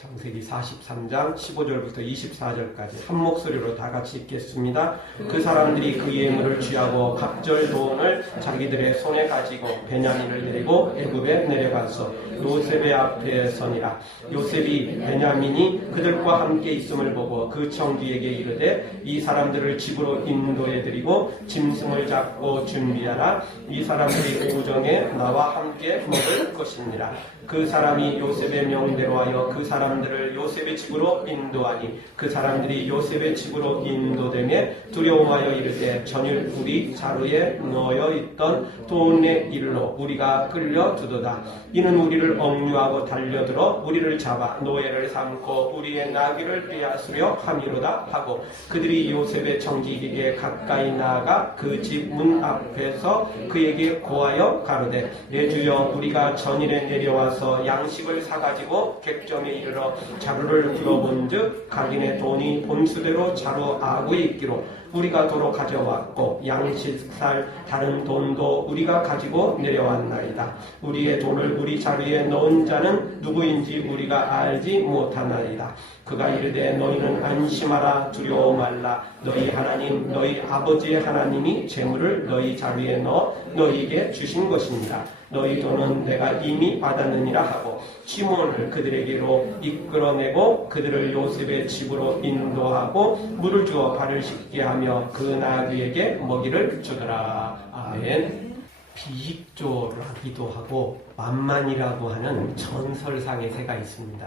창세기 43장 15절부터 24절까지 한 목소리로 다 같이 읽겠습니다. 그 사람들이 그 예물을 취하고 갑절 돈을 자기들의 손에 가지고 베냐민을 데리고 애굽에 내려가서 요셉의 앞에 서니라. 요셉이 베냐민이 그들과 함께 있음을 보고 그 청지에게 이르되 이 사람들을 집으로 인도해 드리고 짐승을 잡고 준비하라. 이 사람들이 오정에 나와 함께 먹을 것이니라. 그 사람이 요셉의 명대로 하여 그 사람들을 요셉의 집으로 인도하니 그 사람들이 요셉의 집으로 인도되며 두려워하여 이르되 전일 우리 자루에 넣어 있던 돈의 일로 우리가 끌려두도다. 이는 우리를 억류하고 달려들어 우리를 잡아 노예를 삼고 우리의 나귀를 빼앗으려 함이로다 하고 그들이 요셉의 청지기에 가까이 나아가 그 집 문 앞에서 그에게 고하여 가로되 내 주여 우리가 전일에 내려와서 양식을 사가지고 객점에 이르러 자루를 불어본즉 각인의 돈이 본수대로 자루 아구에 있기로 우리가 도로 가져왔고 양식살 다른 돈도 우리가 가지고 내려왔나이다. 우리의 돈을 우리 자루에 넣은 자는 누구인지 우리가 알지 못하나이다. 그가 이르되 너희는 안심하라 두려워 말라. 너희 하나님 너희 아버지의 하나님이 재물을 너희 자루에 넣어 너희에게 주신 것입니다. 너희 돈은 내가 이미 받았느니라 하고 시몬을 그들에게로 이끌어내고 그들을 요셉의 집으로 인도하고 물을 주어 발을 씻게 하며 그 나귀에게 먹이를 주더라. 아멘. 비식조라기도 하고 만만이라고 하는 전설상의 새가 있습니다.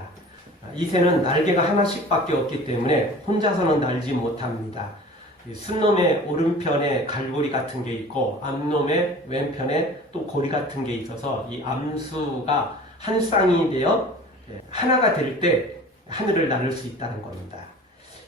이 새는 날개가 하나씩밖에 없기 때문에 혼자서는 날지 못합니다. 순놈의 오른편에 갈고리 같은 게 있고 암놈의 왼편에 또 고리 같은 게 있어서 이 암수가 한 쌍이 되어 하나가 될 때 하늘을 나를 수 있다는 겁니다.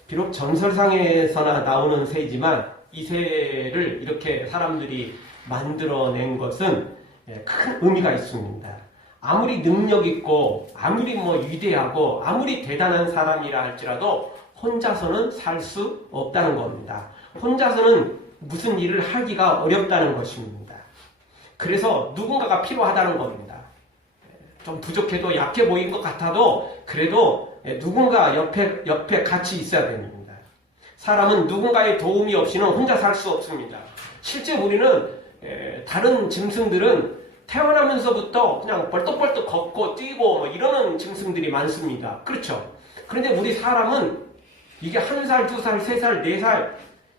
비록 전설상에서나 나오는 새이지만 이 새를 이렇게 사람들이 만들어낸 것은 큰 의미가 있습니다. 아무리 능력 있고 아무리 위대하고 아무리 대단한 사람이라 할지라도 혼자서는 살 수 없다는 겁니다. 혼자서는 무슨 일을 하기가 어렵다는 것입니다. 그래서 누군가가 필요하다는 겁니다. 좀 부족해도 약해 보인 것 같아도 그래도 누군가 옆에 같이 있어야 됩니다. 사람은 누군가의 도움이 없이는 혼자 살 수 없습니다. 실제 우리는 다른 짐승들은 태어나면서부터 그냥 벌떡벌떡 걷고 뛰고 이러는 짐승들이 많습니다. 그렇죠? 그런데 우리 사람은 이게 1살, 2살, 3살, 4살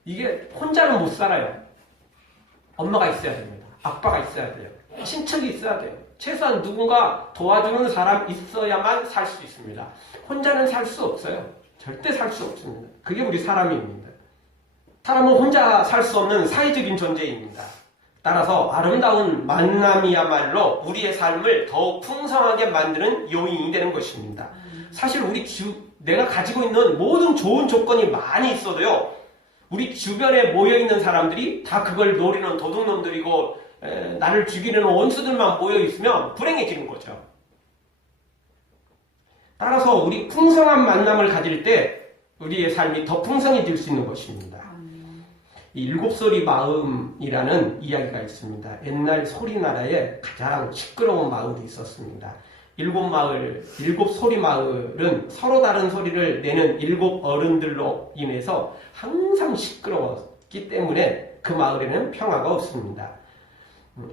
이게 혼자는 못 살아요. 엄마가 있어야 됩니다. 아빠가 있어야 돼요. 친척이 있어야 돼요. 최소한 누군가 도와주는 사람 있어야만 살 수 있습니다. 혼자는 살 수 없어요. 절대 살 수 없습니다. 그게 우리 사람입니다. 사람은 혼자 살 수 없는 사회적인 존재입니다. 따라서 아름다운 만남이야말로 우리의 삶을 더욱 풍성하게 만드는 요인이 되는 것입니다. 사실 내가 가지고 있는 모든 좋은 조건이 많이 있어도요, 우리 주변에 모여있는 사람들이 다 그걸 노리는 도둑놈들이고 나를 죽이는 원수들만 모여있으면 불행해지는 거죠. 따라서 우리 풍성한 만남을 가질 때 우리의 삶이 더 풍성해질 수 있는 것입니다. 이 7소리 마을이라는 이야기가 있습니다. 옛날 소리나라에 가장 시끄러운 마을이 있었습니다. 7소리 마을은 서로 다른 소리를 내는 7 어른들로 인해서 항상 시끄러웠기 때문에 그 마을에는 평화가 없습니다.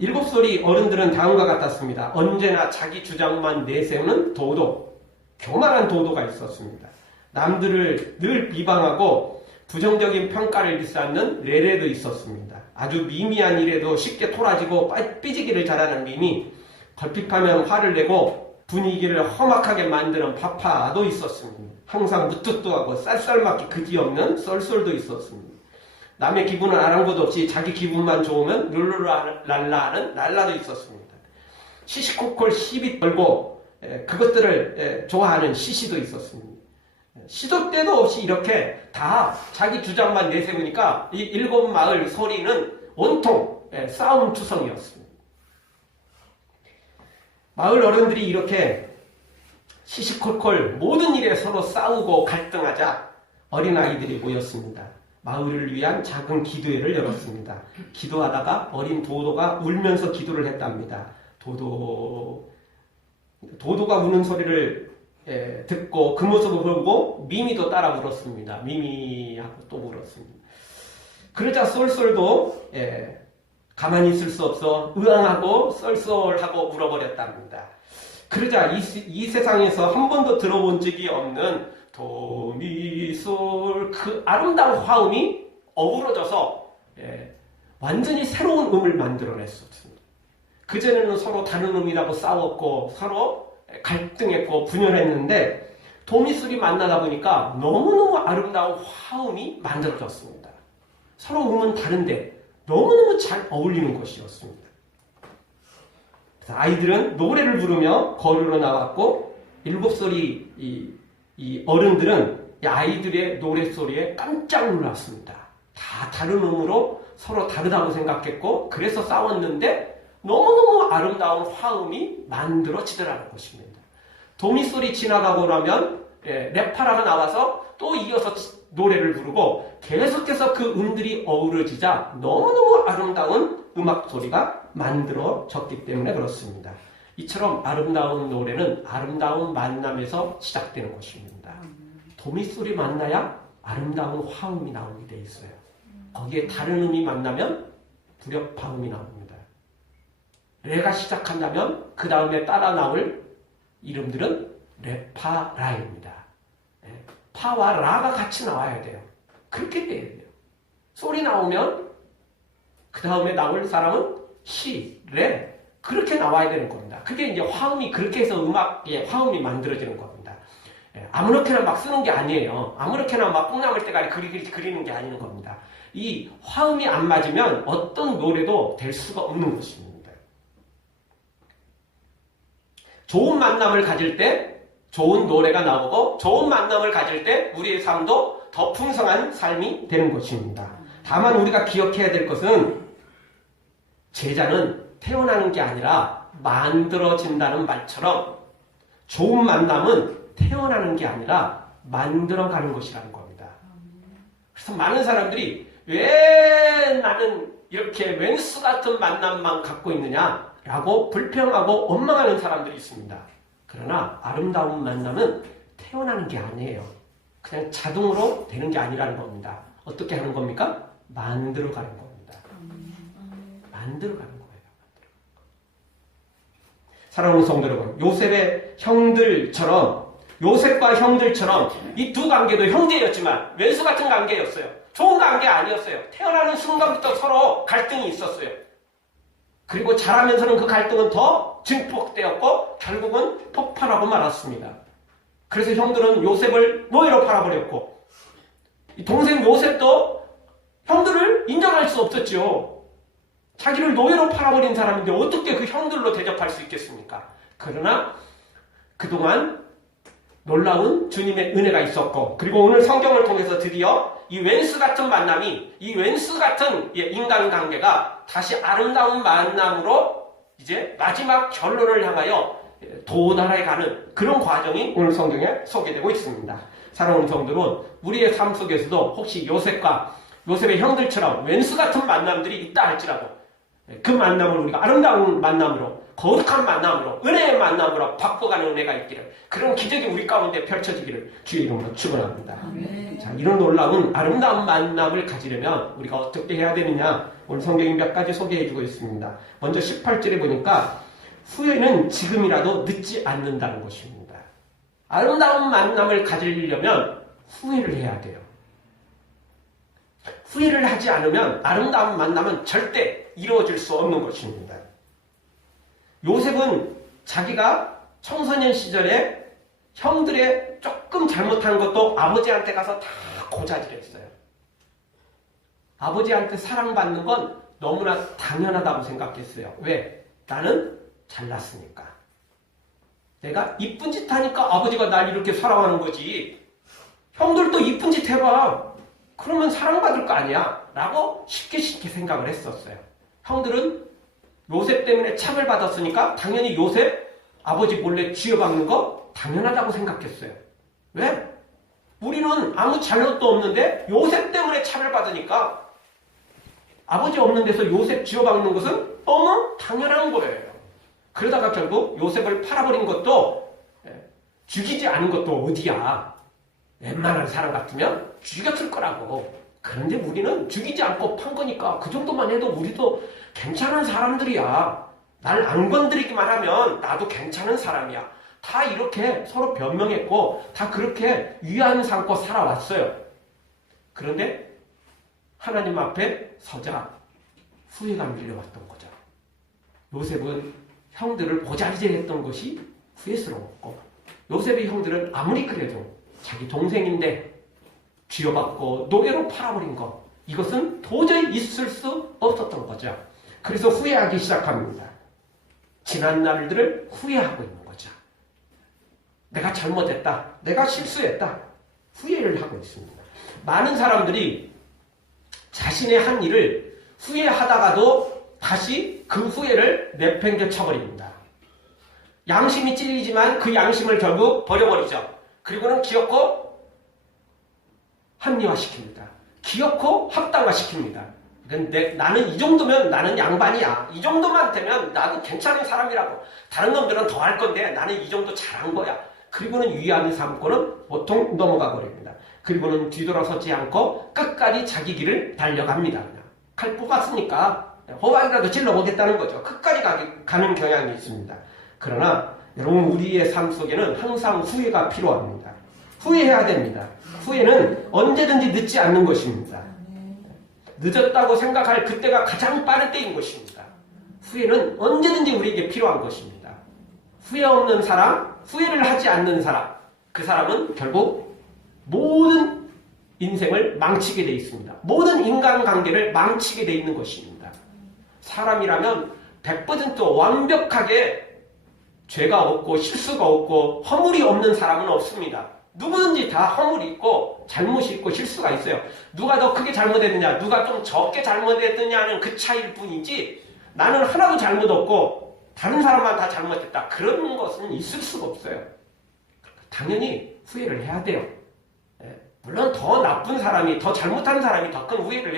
7소리 어른들은 다음과 같았습니다. 언제나 자기 주장만 내세우는 도도, 교만한 도도가 있었습니다. 남들을 늘 비방하고 부정적인 평가를 일삼는 레레도 있었습니다. 아주 미미한 일에도 쉽게 토라지고 삐지기를 잘하는 밈이 걸핏하면 화를 내고 분위기를 험악하게 만드는 파파도 있었습니다. 항상 무뚝뚝하고 쌀쌀맞게 그지없는 썰썰도 있었습니다. 남의 기분은 아랑곳 없이 자기 기분만 좋으면 룰루랄라 하는 랄라도 있었습니다. 시시콜콜 시비 걸고 그것들을 좋아하는 시시도 있었습니다. 시도 때도 없이 이렇게 다 자기 주장만 내세우니까 이 7 마을 소리는 온통 싸움 투성이었습니다. 마을 어른들이 이렇게 시시콜콜 모든 일에 서로 싸우고 갈등하자 어린아이들이 모였습니다. 마을을 위한 작은 기도회를 열었습니다. 기도하다가 어린 도도가 울면서 기도를 했답니다. 도도가 우는 소리를 듣고 그 모습을 보고 미미도 따라 울었습니다. 미미하고 또 울었습니다. 그러자 쏠쏠도 가만히 있을 수 없어 의왕하고 쏠쏠하고 울어버렸답니다. 그러자 이 세상에서 한 번도 들어본 적이 없는 도미솔 그 아름다운 화음이 어우러져서 완전히 새로운 음을 만들어냈었습니다. 그전에는 서로 다른 음이라고 싸웠고 서로 갈등했고 분열했는데 도미솔이 만나다 보니까 너무너무 아름다운 화음이 만들어졌습니다. 서로 음은 다른데 너무너무 잘 어울리는 것이었습니다. 그래서 아이들은 노래를 부르며 거리로 나왔고 7살이 이 어른들은 이 아이들의 노랫소리에 깜짝 놀랐습니다. 다 다른 음으로 서로 다르다고 생각했고 그래서 싸웠는데 너무너무 아름다운 화음이 만들어지더라는 것입니다. 도미솔이 지나가고 나면 레파라가 나와서 또 이어서 노래를 부르고 계속해서 그 음들이 어우러지자 너무너무 아름다운 음악 소리가 만들어졌기 때문에 그렇습니다. 이처럼 아름다운 노래는 아름다운 만남에서 시작되는 것입니다. 도미솔이 만나야 아름다운 화음이 나오게 돼 있어요. 거기에 다른 음이 만나면 불협화음이 나옵니다. 레가 시작한다면 그 다음에 따라 나올 이름들은 레파라입니다. 파와 라가 같이 나와야 돼요. 그렇게 돼야 돼요. 솔이 나오면 그 다음에 나올 사람은 시, 레 그렇게 나와야 되는 겁니다. 그게 이제 화음이 그렇게 해서 음악의 화음이 만들어지는 겁니다. 아무렇게나 막 쓰는 게 아니에요. 아무렇게나 막 뽕나물 때까지 그리는 게 아닌 겁니다. 이 화음이 안 맞으면 어떤 노래도 될 수가 없는 것입니다. 좋은 만남을 가질 때 좋은 노래가 나오고 좋은 만남을 가질 때 우리의 삶도 더 풍성한 삶이 되는 것입니다. 다만 우리가 기억해야 될 것은 제자는 태어나는 게 아니라 만들어진다는 말처럼 좋은 만남은 태어나는 게 아니라 만들어가는 것이라는 겁니다. 그래서 많은 사람들이 왜 나는 이렇게 왼수 같은 만남만 갖고 있느냐라고 불평하고 원망하는 사람들이 있습니다. 그러나 아름다운 만남은 태어나는 게 아니에요. 그냥 자동으로 되는 게 아니라는 겁니다. 어떻게 하는 겁니까? 만들어가는 겁니다. 만들어가는 거예요. 사랑하는 성도 여러분, 요셉과 형들처럼 이 두 관계도 형제였지만 왼수 같은 관계였어요. 좋은 관계 아니었어요. 태어나는 순간부터 서로 갈등이 있었어요. 그리고 자라면서는 그 갈등은 더 증폭되었고 결국은 폭발하고 말았습니다. 그래서 형들은 요셉을 노예로 팔아버렸고 동생 요셉도 형들을 인정할 수 없었죠. 자기를 노예로 팔아버린 사람인데 어떻게 그 형들로 대접할 수 있겠습니까? 그러나 그동안 놀라운 주님의 은혜가 있었고 그리고 오늘 성경을 통해서 드디어 이 왼수 같은 만남이 이 왼수 같은 인간관계가 다시 아름다운 만남으로 이제 마지막 결론을 향하여 도달해 가는 그런 과정이 오늘 성경에 소개되고 있습니다. 사랑하는 성도는 우리의 삶 속에서도 혹시 요셉의 형들처럼 왼수 같은 만남들이 있다 할지라도 그 만남을 우리가 아름다운 만남으로 거룩한 만남으로 은혜의 만남으로 바꿔가는 은혜가 있기를 그런 기적이 우리 가운데 펼쳐지기를 주의 이름으로 축원합니다. 자, 이런 놀라운 아름다운 만남을 가지려면 우리가 어떻게 해야 되느냐 오늘 성경이 몇 가지 소개해주고 있습니다. 먼저 18절에 보니까 후회는 지금이라도 늦지 않는다는 것입니다. 아름다운 만남을 가지려면 후회를 해야 돼요. 후회를 하지 않으면 아름다운 만남은 절대 이루어질 수 없는 것입니다. 요셉은 자기가 청소년 시절에 형들의 조금 잘못한 것도 아버지한테 가서 다 고자질했어요. 아버지한테 사랑받는 건 너무나 당연하다고 생각했어요. 왜? 나는 잘났으니까. 내가 이쁜 짓 하니까 아버지가 날 이렇게 사랑하는 거지. 형들도 이쁜 짓 해봐. 그러면 사랑받을 거 아니야? 라고 쉽게 생각을 했었어요. 형들은 요셉 때문에 참을 받았으니까 당연히 요셉 아버지 몰래 쥐어박는 거 당연하다고 생각했어요. 왜? 우리는 아무 잘못도 없는데 요셉 때문에 참을 받으니까 아버지 없는 데서 요셉 쥐어박는 것은 너무 당연한 거예요. 그러다가 결국 요셉을 팔아버린 것도 죽이지 않은 것도 어디야. 웬만한 사람 같으면 죽였을 거라고. 그런데 우리는 죽이지 않고 판 거니까 그 정도만 해도 우리도 괜찮은 사람들이야. 날 안 건드리기만 하면 나도 괜찮은 사람이야. 다 이렇게 서로 변명했고 다 그렇게 위안 삼고 살아왔어요. 그런데 하나님 앞에 서자 후회가 밀려왔던 거죠. 요셉은 형들을 보잘질했던 것이 후회스러웠고, 요셉의 형들은 아무리 그래도 자기 동생인데 쥐어받고 노예로 팔아버린 것, 이것은 도저히 있을 수 없었던 거죠. 그래서 후회하기 시작합니다. 지난 날들을 후회하고 있는 거죠. 내가 잘못했다, 내가 실수했다, 후회를 하고 있습니다. 많은 사람들이 자신의 한 일을 후회하다가도 다시 그 후회를 내팽겨 쳐버립니다. 양심이 찔리지만 그 양심을 결국 버려버리죠. 그리고는 기어코 합리화시킵니다. 기어코 합당화시킵니다. 나는 이 정도면 나는 양반이야. 이 정도만 되면 나도 괜찮은 사람이라고. 다른 놈들은 더 할 건데 나는 이 정도 잘한 거야. 그리고는 위안을 삼고는 보통 넘어가 버립니다. 그리고는 뒤돌아서지 않고 끝까지 자기 길을 달려갑니다. 그냥. 칼 뽑았으니까 호박이라도 찔러보겠다는 거죠. 끝까지 가는 경향이 있습니다. 그러나 여러분, 우리의 삶 속에는 항상 후회가 필요합니다. 후회해야 됩니다. 후회는 언제든지 늦지 않는 것입니다. 늦었다고 생각할 그때가 가장 빠른 때인 것입니다. 후회는 언제든지 우리에게 필요한 것입니다. 후회 없는 사람, 후회를 하지 않는 사람, 그 사람은 결국 모든 인생을 망치게 되어 있습니다. 모든 인간관계를 망치게 되어 있는 것입니다. 사람이라면 100% 완벽하게 죄가 없고 실수가 없고 허물이 없는 사람은 없습니다. 누구든지 다 허물이 있고 잘못이 있고 실수가 있어요. 누가 더 크게 잘못했느냐, 누가 좀 적게 잘못했느냐는 그 차이일 뿐이지, 나는 하나도 잘못 없고 다른 사람만 다 잘못했다, 그런 것은 있을 수가 없어요. 당연히 후회를 해야 돼요. 물론 더 나쁜 사람이, 더 잘못한 사람이 더 큰 후회를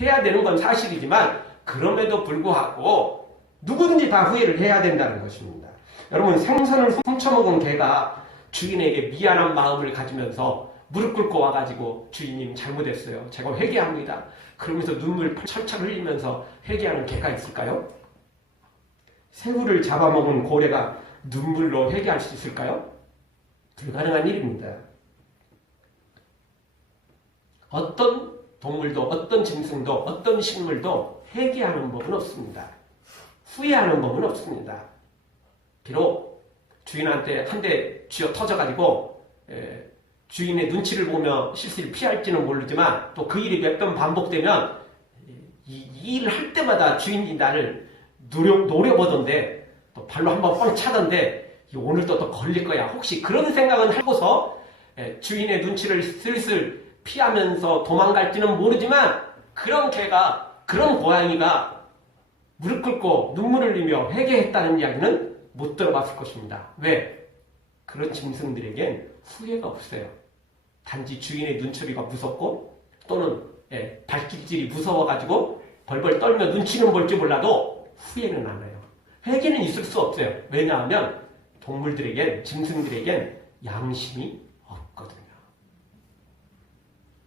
해야 되는 건 사실이지만, 그럼에도 불구하고 누구든지 다 후회를 해야 된다는 것입니다. 여러분, 생선을 훔쳐먹은 개가 주인에게 미안한 마음을 가지면서 무릎 꿇고 와가지고 주인님 잘못했어요, 제가 회개합니다, 그러면서 눈물 철철 흘리면서 회개하는 개가 있을까요? 새우를 잡아먹은 고래가 눈물로 회개할 수 있을까요? 불가능한 일입니다. 어떤 동물도, 어떤 짐승도, 어떤 식물도 회개하는 법은 없습니다. 후회하는 법은 없습니다. 비록 주인한테 한 대 쥐어 터져가지고 주인의 눈치를 보며 실수를 피할지는 모르지만, 또 그 일이 몇 번 반복되면 이 일을 할 때마다 주인이 나를 노려보던데, 또 발로 한번 뻥 차던데 오늘도 또 걸릴 거야, 혹시 그런 생각은 하고서 주인의 눈치를 슬슬 피하면서 도망갈지는 모르지만, 그런 개가, 그런 고양이가 무릎 꿇고 눈물을 흘리며 회개했다는 이야기는 못 들어봤을 것입니다. 왜? 그런 짐승들에겐 후회가 없어요. 단지 주인의 눈초리가 무섭고, 또는 발길질이 무서워가지고 벌벌 떨며 눈치는 볼지 몰라도 후회는 안 해요. 회개는 있을 수 없어요. 왜냐하면 동물들에겐, 짐승들에겐 양심이 없거든요.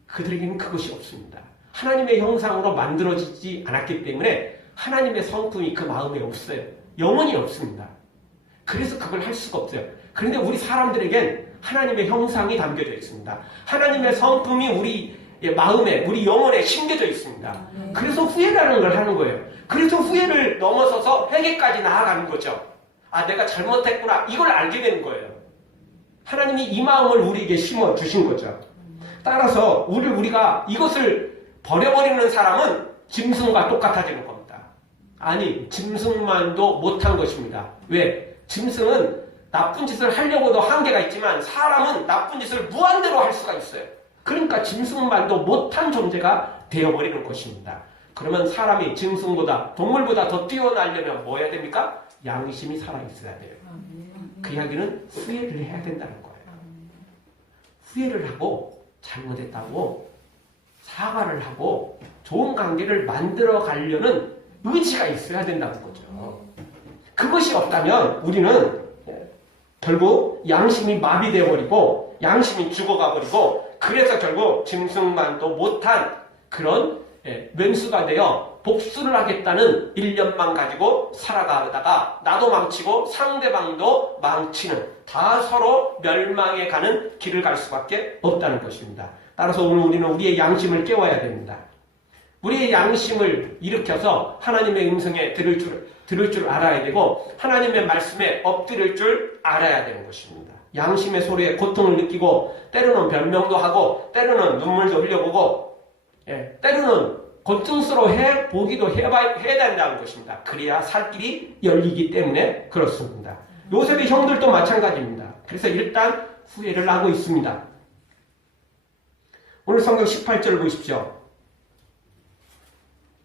그들에게는 그것이 없습니다. 하나님의 형상으로 만들어지지 않았기 때문에 하나님의 성품이 그 마음에 없어요. 영원히 없습니다. 그래서 그걸 할 수가 없어요. 그런데 우리 사람들에겐 하나님의 형상이 담겨져 있습니다. 하나님의 성품이 우리 마음에, 우리 영혼에 심겨져 있습니다. 그래서 후회라는 걸 하는 거예요. 그래서 후회를 넘어서서 회개까지 나아가는 거죠. 아, 내가 잘못했구나, 이걸 알게 되는 거예요. 하나님이 이 마음을 우리에게 심어 주신 거죠. 따라서 우리가 이것을 버려버리는 사람은 짐승과 똑같아지는 겁니다. 아니, 짐승만도 못한 것입니다. 왜? 짐승은 나쁜 짓을 하려고도 한계가 있지만, 사람은 나쁜 짓을 무한대로 할 수가 있어요. 그러니까 짐승만도 못한 존재가 되어버리는 것입니다. 그러면 사람이 짐승보다, 동물보다 더 뛰어나려면 뭐 해야 됩니까? 양심이 살아있어야 돼요. 그 이야기는 후회를 해야 된다는 거예요. 후회를 하고 잘못했다고 사과를 하고 좋은 관계를 만들어 가려는 의지가 있어야 된다는 거죠. 그것이 없다면 우리는 결국 양심이 마비되어 버리고 양심이 죽어가 버리고 그래서 결국 짐승만도 못한 그런 맹수가 되어 복수를 하겠다는 일념만 가지고 살아가다가 나도 망치고 상대방도 망치는 다 서로 멸망해 가는 길을 갈 수밖에 없다는 것입니다. 따라서 오늘 우리는 우리의 양심을 깨워야 됩니다. 우리의 양심을 일으켜서 하나님의 음성에 들을 줄 알아야 되고 하나님의 말씀에 엎드릴 줄 알아야 되는 것입니다. 양심의 소리에 고통을 느끼고 때로는 변명도 하고 때로는 눈물도 흘려보고 때로는 고통스러워 보기도 해야 된다는 것입니다. 그래야 살 길이 열리기 때문에 그렇습니다. 요셉의 형들도 마찬가지입니다. 그래서 일단 후회를 하고 있습니다. 오늘 성경 18절 보십시오.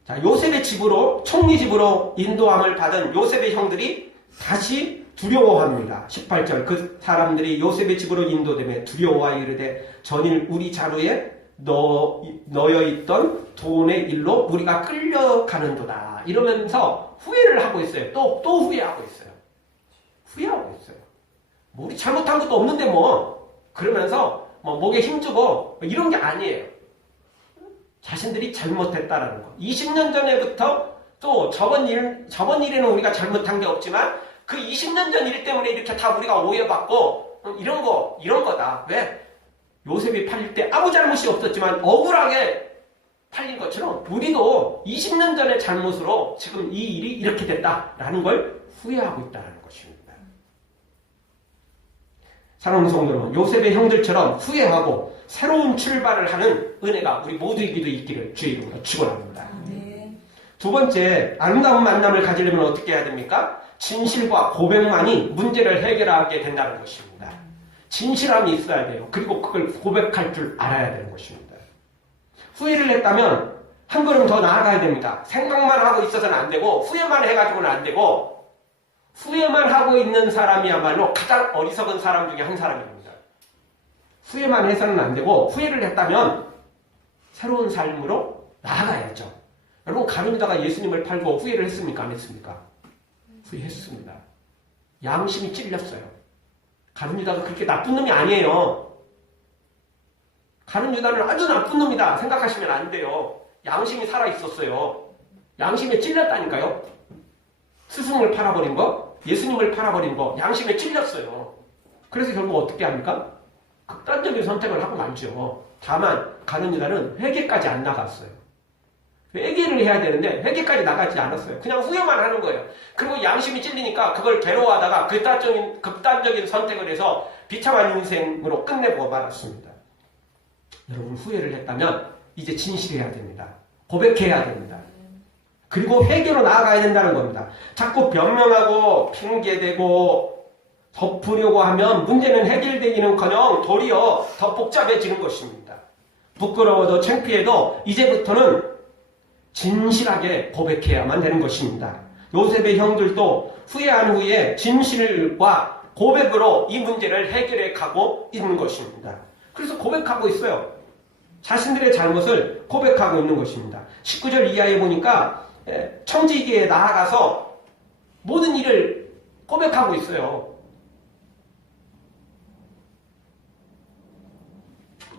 자, 요셉의 집으로 총리 집으로 인도함을 받은 요셉의 형들이 다시 두려워합니다. 18절 그 사람들이 요셉의 집으로 인도되며 두려워하여 이르되 전일 우리 자루에 넣여 있던 돈의 일로 우리가 끌려가는도다. 이러면서 후회를 하고 있어요. 또 후회하고 있어요. 후회하고 있어요. 뭐 우리 잘못한 것도 없는데 뭐 그러면서 뭐 목에 힘주고 이런 게 아니에요. 자신들이 잘못했다라는 거. 20년 전에부터 또 저번 일에는 우리가 잘못한 게 없지만 그 20년 전 일 때문에 이렇게 다 우리가 오해받고 이런 거다. 왜? 요셉이 팔릴 때 아무 잘못이 없었지만 억울하게 팔린 것처럼 우리도 20년 전의 잘못으로 지금 이 일이 이렇게 됐다라는 걸 후회하고 있다는 것입니다. 사랑하는 성도 여러분, 요셉의 형들처럼 후회하고 새로운 출발을 하는 은혜가 우리 모두에게도 있기를 주의 이름으로 축원합니다. 두 번째, 아름다운 만남을 가지려면 어떻게 해야 됩니까? 진실과 고백만이 문제를 해결하게 된다는 것입니다. 진실함이 있어야 돼요. 그리고 그걸 고백할 줄 알아야 되는 것입니다. 후회를 했다면 한 걸음 더 나아가야 됩니다. 생각만 하고 있어서는 안 되고 후회만 해가지고는 안 되고 후회만 하고 있는 사람이야말로 가장 어리석은 사람 중에 한 사람입니다. 후회만 해서는 안 되고 후회를 했다면 새로운 삶으로 나아가야죠. 여러분 가룟유다가 예수님을 팔고 후회를 했습니까? 안 했습니까? 후회했습니다. 양심이 찔렸어요. 가룟유다가 그렇게 나쁜 놈이 아니에요. 가룟유다는 아주 나쁜 놈이다 생각하시면 안 돼요. 양심이 살아있었어요. 양심에 찔렸다니까요. 스승을 팔아버린 거, 예수님을 팔아버린 거, 양심에 찔렸어요. 그래서 결국 어떻게 합니까? 극단적인 선택을 하고 말죠. 다만 가룟유다는 회개까지 안 나갔어요. 회개를 해야 되는데 회개까지 나가지 않았어요. 그냥 후회만 하는 거예요. 그리고 양심이 찔리니까 그걸 괴로워하다가 극단적인 선택을 해서 비참한 인생으로 끝내고 말았습니다. 여러분 후회를 했다면 이제 진실해야 됩니다. 고백해야 됩니다. 그리고 회개로 나아가야 된다는 겁니다. 자꾸 변명하고 핑계대고 덮으려고 하면 문제는 해결되기는커녕 도리어 더 복잡해지는 것입니다. 부끄러워도 창피해도 이제부터는 진실하게 고백해야만 되는 것입니다. 요셉의 형들도 후회한 후에 진실과 고백으로 이 문제를 해결해 가고 있는 것입니다. 그래서 고백하고 있어요. 자신들의 잘못을 고백하고 있는 것입니다. 19절 이하에 보니까 청지기에 나아가서 모든 일을 고백하고 있어요.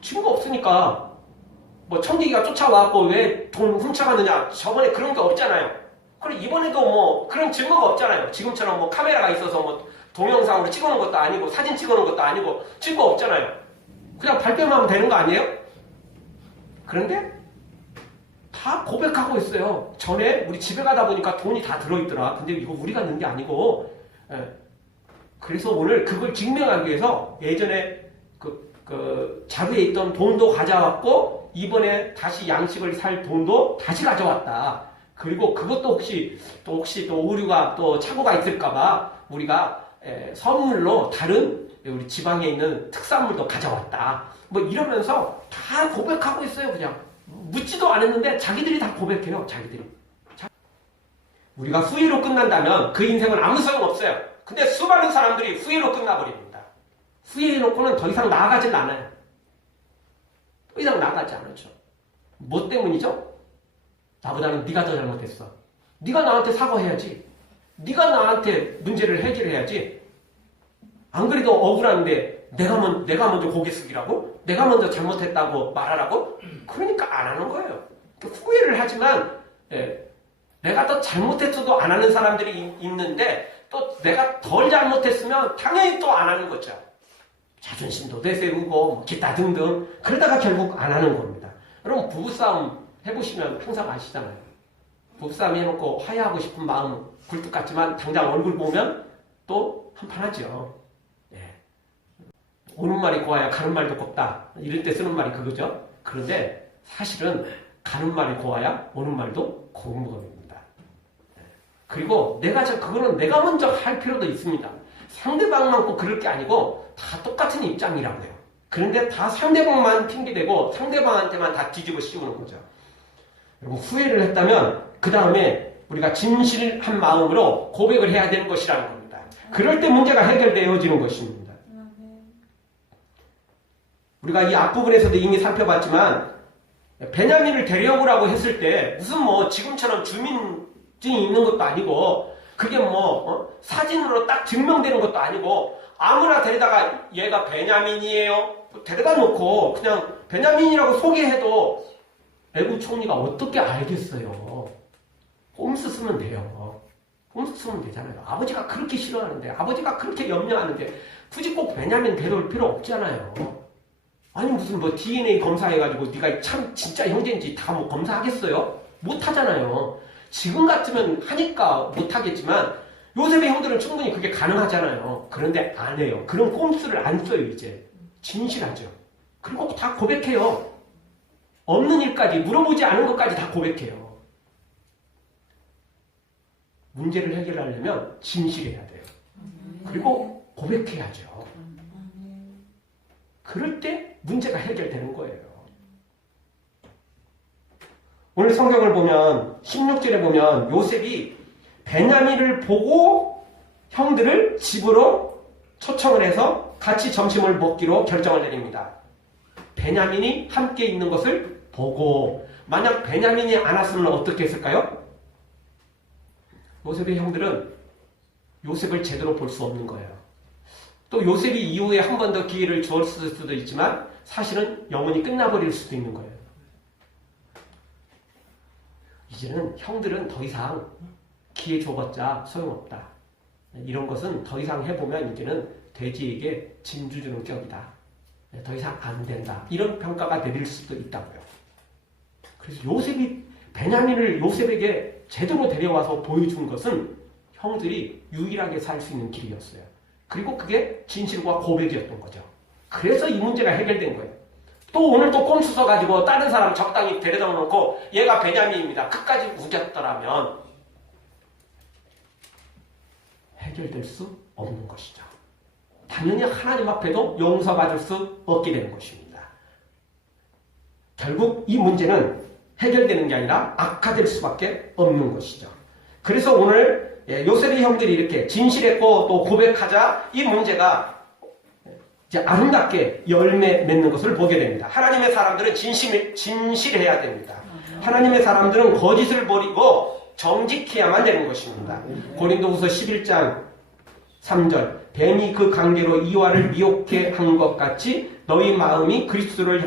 증거 없으니까 뭐 청지기가 쫓아와갖고 왜 돈 훔쳐갔느냐 저번에 그런 게 없잖아요. 그리고 이번에도 뭐 그런 증거가 없잖아요. 지금처럼 뭐 카메라가 있어서 뭐 동영상으로 찍어놓은 것도 아니고 사진 찍어놓은 것도 아니고 증거 없잖아요. 그냥 발표만 하면 되는 거 아니에요? 그런데 다 고백하고 있어요. 전에 우리 집에 가다 보니까 돈이 다 들어있더라. 근데 이거 우리가 넣은 게 아니고 그래서 오늘 그걸 증명하기 위해서 예전에 그 자루에 있던 돈도 가져왔고 이번에 다시 양식을 살 돈도 다시 가져왔다. 그리고 그것도 혹시 또 오류가 또 착오가 있을까봐 우리가 선물로 다른 우리 지방에 있는 특산물도 가져왔다. 뭐 이러면서 다 고백하고 있어요. 그냥 묻지도 않았는데 자기들이 다 고백해요. 자기들이. 우리가 후회로 끝난다면 그 인생은 아무 소용없어요. 근데 수많은 사람들이 후회로 끝나버립니다. 후회해놓고는 더 이상 나아가질 않아요. 더 이상 나아가지 않죠. 뭐 때문이죠? 나보다는 네가 더 잘못했어. 네가 나한테 사과해야지. 네가 나한테 문제를 해결해야지. 안 그래도 억울한데 내가 먼저 고개 숙이라고? 내가 먼저 잘못했다고 말하라고? 그러니까 안 하는 거예요. 후회를 하지만 내가 더 잘못했어도 안 하는 사람들이 있는데 또 내가 덜 잘못했으면 당연히 또 안 하는 거죠. 자존심도 내세우고 뭐 기타 등등 그러다가 결국 안 하는 겁니다. 여러분 부부싸움 해보시면 항상 아시잖아요. 부부싸움 해놓고 화해하고 싶은 마음은 굴뚝 같지만 당장 얼굴 보면 또 한판하죠. 오는 말이 고와야 가는 말도 곱다. 이럴 때 쓰는 말이 그거죠. 그런데 사실은 가는 말이 고와야 오는 말도 고운 겁니다. 그리고 그거는 내가 먼저 할 필요도 있습니다. 상대방만 꼭 그럴 게 아니고 다 똑같은 입장이라고요. 그런데 다 상대방만 핑계대고 상대방한테만 다 뒤집어 씌우는 거죠. 여러분 후회를 했다면 그 다음에 우리가 진실한 마음으로 고백을 해야 되는 것이라는 겁니다. 그럴 때 문제가 해결되어지는 것입니다. 우리가 이 앞부분에서도 이미 살펴봤지만 베냐민을 데려오라고 했을 때 무슨 뭐 지금처럼 주민증이 있는 것도 아니고 그게 뭐 사진으로 딱 증명되는 것도 아니고 아무나 데려다가 얘가 베냐민이에요 데려다 놓고 그냥 베냐민이라고 소개해도 외국 총리가 어떻게 알겠어요. 꼼수 쓰면 돼요. 꼼수 쓰면 되잖아요. 아버지가 그렇게 싫어하는데 아버지가 그렇게 염려하는데 굳이 꼭 베냐민 데려올 필요 없잖아요. 아니 무슨 뭐 DNA 검사해가지고 네가 참 진짜 형제인지 다 뭐 검사하겠어요? 못하잖아요. 지금 같으면 하니까 못하겠지만 요셉의 형들은 충분히 그게 가능하잖아요. 그런데 안 해요. 그런 꼼수를 안 써요 이제. 진실하죠. 그리고 다 고백해요. 없는 일까지 물어보지 않은 것까지 다 고백해요. 문제를 해결하려면 진실해야 돼요. 그리고 고백해야죠. 그럴 때 문제가 해결되는 거예요. 오늘 성경을 보면 16절에 보면 요셉이 베냐민을 보고 형들을 집으로 초청을 해서 같이 점심을 먹기로 결정을 내립니다. 베냐민이 함께 있는 것을 보고 만약 베냐민이 안 왔으면 어떻게 했을까요? 요셉의 형들은 요셉을 제대로 볼 수 없는 거예요. 또 요셉이 이후에 한 번 더 기회를 주었을 수도 있지만 사실은 영원히 끝나버릴 수도 있는 거예요. 이제는 형들은 더 이상 기회 줘봤자 소용없다. 이런 것은 더 이상 해보면 이제는 돼지에게 진주 주는 격이다. 더 이상 안 된다. 이런 평가가 내릴 수도 있다고요. 그래서 베냐민을 요셉에게 제대로 데려와서 보여준 것은 형들이 유일하게 살 수 있는 길이었어요. 그리고 그게 진실과 고백이었던 거죠. 그래서 이 문제가 해결된 거예요. 또 오늘 또 꼼수 써가지고 다른 사람 적당히 데려다 놓고 얘가 베냐민입니다. 끝까지 우겼더라면 해결될 수 없는 것이죠. 당연히 하나님 앞에도 용서받을 수 없게 되는 것입니다. 결국 이 문제는 해결되는 게 아니라 악화될 수밖에 없는 것이죠. 그래서 오늘 요셉의 형들이 이렇게 진실했고 또 고백하자 이 문제가 이제 아름답게 열매 맺는 것을 보게 됩니다. 하나님의 사람들은 진실해야 됩니다. 하나님의 사람들은 거짓을 버리고 정직해야만 되는 것입니다. 고린도후서 11장 3절 뱀이 그 관계로 이와를 미혹해 한 것 같이 너희 마음이 그리스도를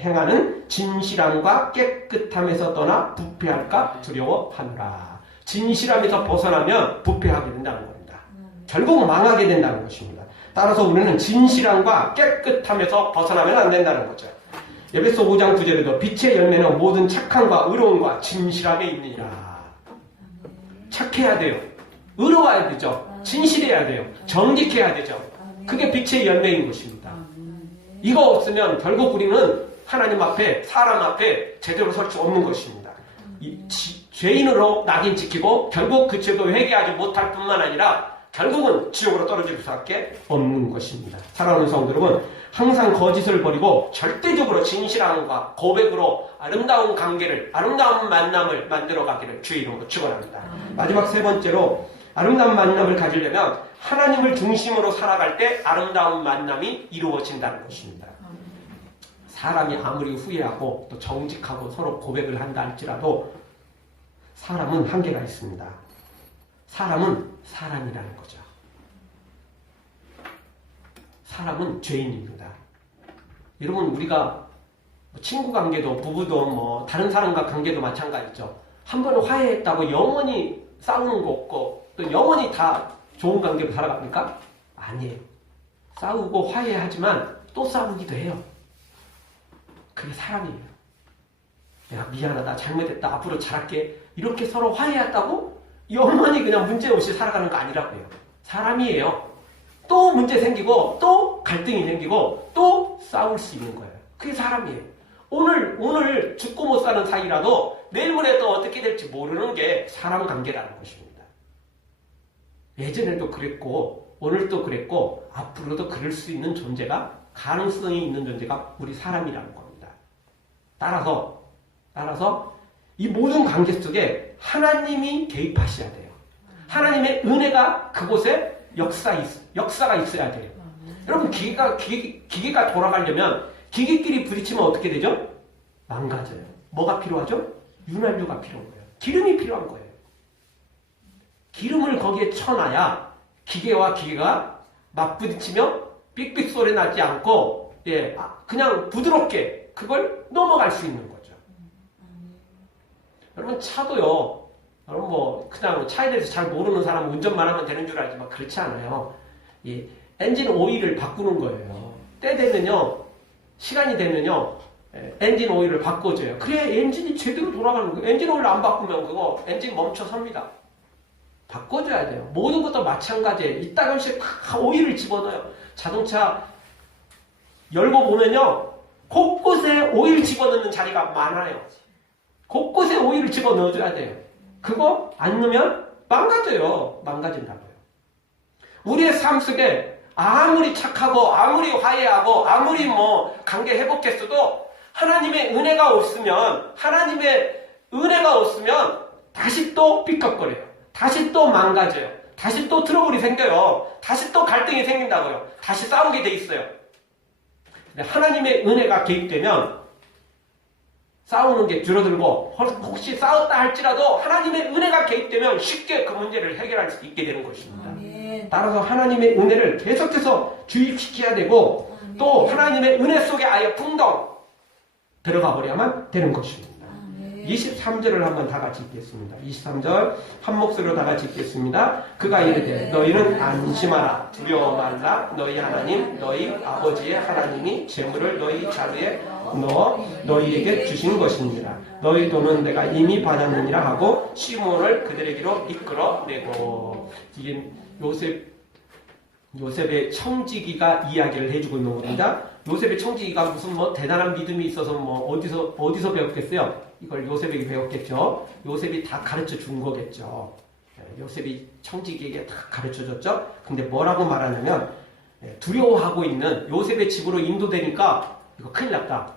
행하는 진실함과 깨끗함에서 떠나 부패할까 두려워하노라. 진실함에서 벗어나면 부패하게 된다는 겁니다. 결국 망하게 된다는 것입니다. 따라서 우리는 진실함과 깨끗함에서 벗어나면 안 된다는 거죠. 에베소 5장 9절에도 빛의 열매는 모든 착함과 의로움과 진실함에 있느니라. 착해야 돼요. 의로워야 되죠. 진실해야 돼요. 정직해야 되죠. 그게 빛의 열매인 것입니다. 이거 없으면 결국 우리는 하나님 앞에 사람 앞에 제대로 설 수 없는 것입니다. 죄인으로 낙인 찍히고 결국 그 죄도 회개하지 못할 뿐만 아니라 결국은 지옥으로 떨어질 수밖에 없는 것입니다. 사랑하는 성도 여러분, 항상 거짓을 버리고 절대적으로 진실함과 고백으로 아름다운 관계를, 아름다운 만남을 만들어가기를 주의 이름으로 축원합니다. 마지막 세 번째로 아름다운 만남을 가지려면 하나님을 중심으로 살아갈 때 아름다운 만남이 이루어진다는 것입니다. 사람이 아무리 후회하고 또 정직하고 서로 고백을 한다 할지라도 사람은 한계가 있습니다. 사람은 사람이라는 거죠. 사람은 죄인입니다. 여러분, 우리가 친구 관계도, 부부도, 다른 사람과 관계도 마찬가지죠. 한 번 화해했다고 영원히 싸우는 거 없고, 또 영원히 다 좋은 관계로 살아갑니까? 아니에요. 싸우고 화해하지만 또 싸우기도 해요. 그게 사람이에요. 내가 미안하다, 잘못했다, 앞으로 잘할게. 이렇게 서로 화해했다고 영원히 그냥 문제 없이 살아가는 거 아니라고요. 사람이에요. 또 문제 생기고, 또 갈등이 생기고, 또 싸울 수 있는 거예요. 그게 사람이에요. 오늘 죽고 못 사는 사이라도 내일 모레 또 어떻게 될지 모르는 게 사람 관계라는 것입니다. 예전에도 그랬고, 오늘도 그랬고, 앞으로도 그럴 수 있는 존재가, 가능성이 있는 존재가 우리 사람이라는 겁니다. 따라서 이 모든 관계 속에 하나님이 개입하셔야 돼요. 하나님의 은혜가 그곳에 역사가 있어야 돼요. 여러분, 기계가 돌아가려면 기계끼리 부딪히면 어떻게 되죠? 망가져요. 뭐가 필요하죠? 윤활유가 필요한 거예요. 기름이 필요한 거예요. 기름을 거기에 쳐놔야 기계와 기계가 맞부딪히며 삑삑 소리 나지 않고, 그냥 부드럽게 그걸 넘어갈 수 있는 거죠. 여러분, 차도요, 여러분 그냥 차에 대해서 잘 모르는 사람은 운전만 하면 되는 줄 알지만 그렇지 않아요. 이 엔진 오일을 바꾸는 거예요. 때 되면요, 시간이 되면요, 엔진 오일을 바꿔줘요. 그래야 엔진이 제대로 돌아가는 거예요. 엔진 오일을 안 바꾸면 그거 엔진 멈춰 섭니다. 바꿔줘야 돼요. 모든 것도 마찬가지예요. 이따금씩 오일을 집어넣어요. 자동차 열고 보면요, 곳곳에 오일 집어넣는 자리가 많아요. 곳곳에 오일을 집어넣어줘야 돼요. 그거 안 넣으면 망가진다고요. 우리의 삶 속에 아무리 착하고, 아무리 화해하고, 아무리 관계 회복했어도 하나님의 은혜가 없으면 다시 또 삐걱거려요. 다시 또 망가져요. 다시 또 트러블이 생겨요. 다시 또 갈등이 생긴다고요. 다시 싸우게 돼 있어요. 근데 하나님의 은혜가 개입되면 싸우는 게 줄어들고, 혹시 싸웠다 할지라도 하나님의 은혜가 개입되면 쉽게 그 문제를 해결할 수 있게 되는 것입니다. 아멘. 따라서 하나님의 은혜를 계속해서 주입시켜야 되고, 또 하나님의 은혜 속에 아예 풍덩 들어가 버려야만 되는 것입니다. 23절을 한번 다 같이 읽겠습니다. 23절 한 목소리로 다 같이 읽겠습니다. 그가 이르되 너희는 안심하라, 두려워 말라. 너희 하나님, 너희 아버지의 하나님이 재물을 너희 자루에 넣어 너희에게 주신 것입니다. 너희 돈은 내가 이미 받았느니라 하고 시몬을 그들에게로 이끌어내고. 이게 요셉의 청지기가 이야기를 해주고 있는 겁니다. 요셉의 청지기가 무슨 대단한 믿음이 있어서 어디서 배웠겠어요? 이걸 요셉에게 배웠겠죠. 요셉이 다 가르쳐 준 거겠죠. 요셉이 청지기에게 다 가르쳐 줬죠. 근데 뭐라고 말하냐면, 두려워하고 있는 요셉의 집으로 인도되니까 이거 큰일 났다.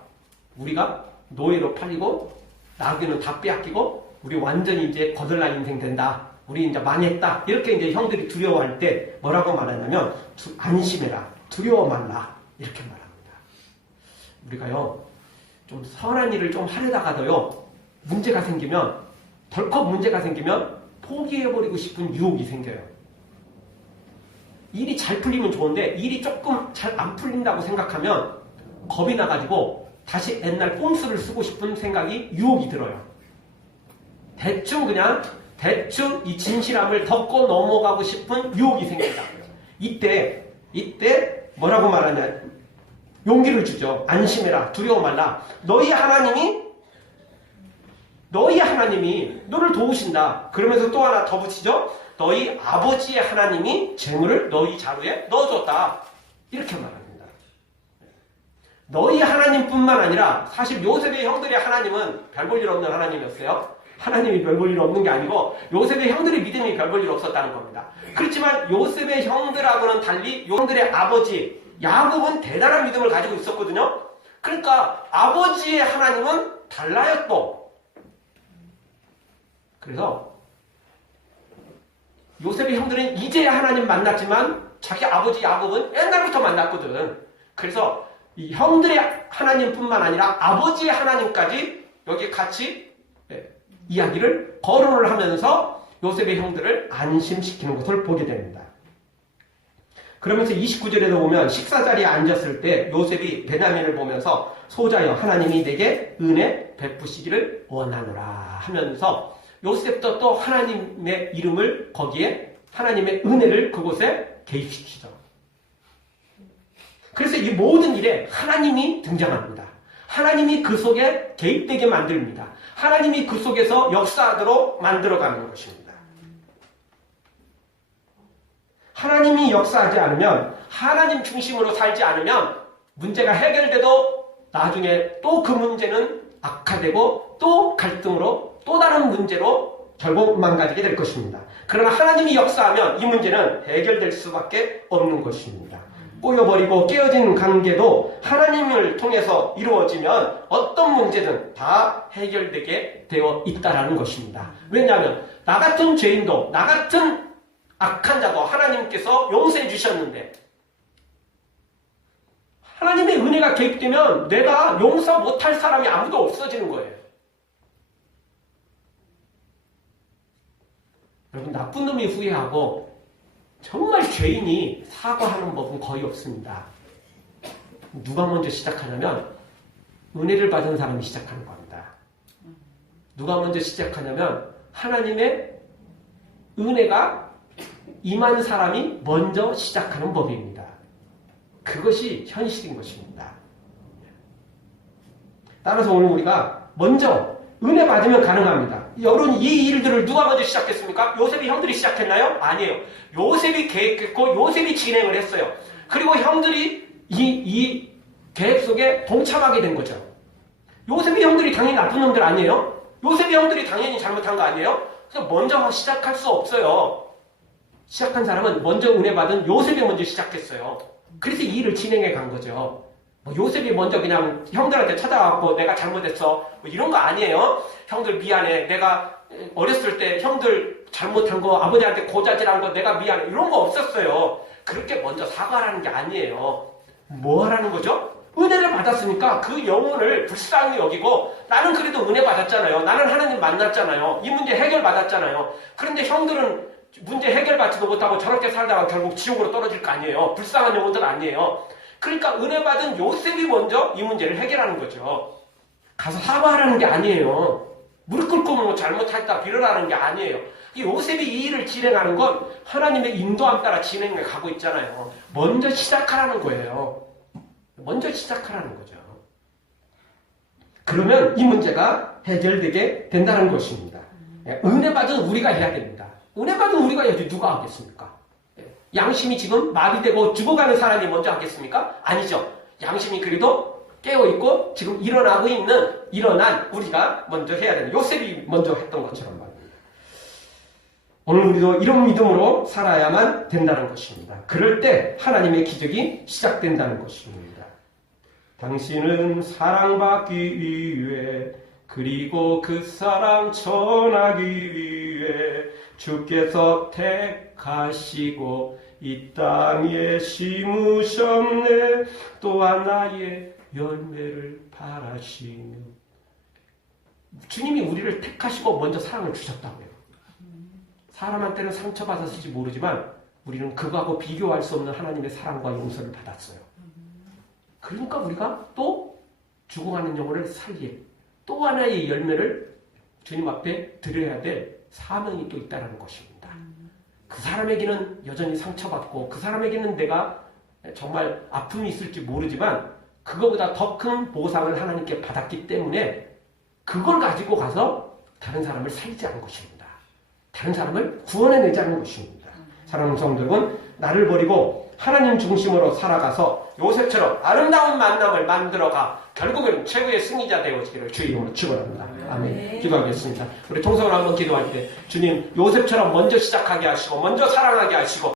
우리가 노예로 팔리고 나귀는 다 빼앗기고 우리 완전히 이제 거들난 인생 된다. 우리 이제 망했다. 이렇게 이제 형들이 두려워할 때 뭐라고 말하냐면, 안심해라, 두려워 말라, 이렇게 말합니다. 우리가요, 좀 선한 일을 좀 하려다가도요, 덜컥 문제가 생기면 포기해버리고 싶은 유혹이 생겨요. 일이 잘 풀리면 좋은데 일이 조금 잘 안 풀린다고 생각하면 겁이 나가지고 다시 옛날 꼼수를 쓰고 싶은 생각이, 유혹이 들어요. 대충 이 진실함을 덮고 넘어가고 싶은 유혹이 생긴다. 이때 뭐라고 말하냐? 용기를 주죠. 안심해라, 두려워 말라. 너희 하나님이 너를 도우신다. 그러면서 또 하나 더 붙이죠. 너희 아버지의 하나님이 재물을 너희 자루에 넣어줬다. 이렇게 말합니다. 너희 하나님뿐만 아니라 사실 요셉의 형들의 하나님은 별 볼 일 없는 하나님이었어요. 하나님이 별 볼 일 없는 게 아니고 요셉의 형들의 믿음이 별 볼 일 없었다는 겁니다. 그렇지만 요셉의 형들하고는 달리 형들의 아버지 야곱은 대단한 믿음을 가지고 있었거든요. 그러니까 아버지의 하나님은 달라요 또. 그래서 요셉의 형들은 이제야 하나님 만났지만 자기 아버지 야곱은 옛날부터 만났거든. 그래서 이 형들의 하나님뿐만 아니라 아버지의 하나님까지 여기 같이 이야기를 거론을 하면서 요셉의 형들을 안심시키는 것을 보게 됩니다. 그러면서 29절에도 보면 식사 자리에 앉았을 때 요셉이 베냐민을 보면서 소자여 하나님이 내게 은혜 베푸시기를 원하노라 하면서 요셉도 또 하나님의 이름을 거기에 하나님의 은혜를 그곳에 개입시키죠. 그래서 이 모든 일에 하나님이 등장합니다. 하나님이 그 속에 개입되게 만듭니다. 하나님이 그 속에서 역사하도록 만들어가는 것입니다. 하나님이 역사하지 않으면, 하나님 중심으로 살지 않으면 문제가 해결돼도 나중에 또 그 문제는 악화되고 또 갈등으로 또 다른 문제로 결국 망가지게 될 것입니다. 그러나 하나님이 역사하면 이 문제는 해결될 수밖에 없는 것입니다. 꼬여버리고 깨어진 관계도 하나님을 통해서 이루어지면 어떤 문제든 다 해결되게 되어 있다는 것입니다. 왜냐하면 나 같은 죄인도, 나 같은 악한 자도 하나님께서 용서해 주셨는데 하나님의 은혜가 개입되면 내가 용서 못할 사람이 아무도 없어지는 거예요. 여러분, 나쁜 놈이 후회하고 정말 죄인이 사과하는 법은 거의 없습니다. 누가 먼저 시작하냐면 은혜를 받은 사람이 시작하는 겁니다. 누가 먼저 시작하냐면 하나님의 은혜가 임한 사람이 먼저 시작하는 법입니다. 그것이 현실인 것입니다. 따라서 오늘 우리가 먼저 은혜 받으면 가능합니다. 여러분, 이 일들을 누가 먼저 시작했습니까? 요셉이 형들이 시작했나요? 아니에요. 요셉이 계획했고 요셉이 진행을 했어요. 그리고 형들이 이 계획 속에 동참하게 된 거죠. 요셉이 형들이 당연히 나쁜 놈들 아니에요? 요셉이 형들이 당연히 잘못한 거 아니에요? 그래서 먼저 시작할 수 없어요. 시작한 사람은 먼저 은혜 받은 요셉이 먼저 시작했어요. 그래서 이 일을 진행해 간 거죠. 요셉이 먼저 그냥 형들한테 찾아와서 내가 잘못했어 이런 거 아니에요. 형들 미안해. 내가 어렸을 때 형들 잘못한 거, 아버지한테 고자질한 거 내가 미안해. 이런 거 없었어요. 그렇게 먼저 사과하라는 게 아니에요. 뭐 하라는 거죠? 은혜를 받았으니까 그 영혼을 불쌍히 여기고 나는 그래도 은혜 받았잖아요. 나는 하나님 만났잖아요. 이 문제 해결 받았잖아요. 그런데 형들은 문제 해결받지도 못하고 저렇게 살다가 결국 지옥으로 떨어질 거 아니에요. 불쌍한 영혼들 아니에요. 그러니까 은혜 받은 요셉이 먼저 이 문제를 해결하는 거죠. 가서 사과하라는 게 아니에요. 무릎 꿇고 뭐 잘못했다 빌어라는 게 아니에요. 이 요셉이 이 일을 진행하는 건 하나님의 인도함 따라 진행해 가고 있잖아요. 먼저 시작하라는 거예요. 먼저 시작하라는 거죠. 그러면 이 문제가 해결되게 된다는 것입니다. 은혜 받은 우리가 해야 됩니다. 은혜 받은 우리가 해야지 누가 하겠습니까? 양심이 지금 마비되고 죽어가는 사람이 먼저 하겠습니까? 아니죠. 양심이 그래도 깨어있고 지금 일어난 우리가 먼저 해야 되는, 요셉이 먼저 했던 것처럼 말입니다. 오늘 우리도 이런 믿음으로 살아야만 된다는 것입니다. 그럴 때 하나님의 기적이 시작된다는 것입니다. 당신은 사랑받기 위해 그리고 그 사랑 전하기 위해 주께서 택하시고 이 땅에 심으셨네. 또한 나의 열매를 바라시며. 주님이 우리를 택하시고 먼저 사랑을 주셨다고요. 사람한테는 상처받았을지 모르지만 우리는 그거하고 비교할 수 없는 하나님의 사랑과 용서를 받았어요. 그러니까 우리가 또 죽어가는 영혼을 살릴 또 하나의 열매를 주님 앞에 드려야 될 사명이 또 있다는 것입니다. 그 사람에게는 여전히 상처받고 그 사람에게는 내가 정말 아픔이 있을지 모르지만 그거보다 더 큰 보상을 하나님께 받았기 때문에 그걸 가지고 가서 다른 사람을 살리자는 것입니다. 다른 사람을 구원해내자는 것입니다. 사랑하는 성도 여러분, 나를 버리고 하나님 중심으로 살아가서 요셉처럼 아름다운 만남을 만들어가 결국에는 최고의 승리자 되어지기를 주의 이름으로 축원합니다. 아멘. 기도하겠습니다. 우리 통성을 한번 기도할 때 주님, 요셉처럼 먼저 시작하게 하시고 먼저 사랑하게 하시고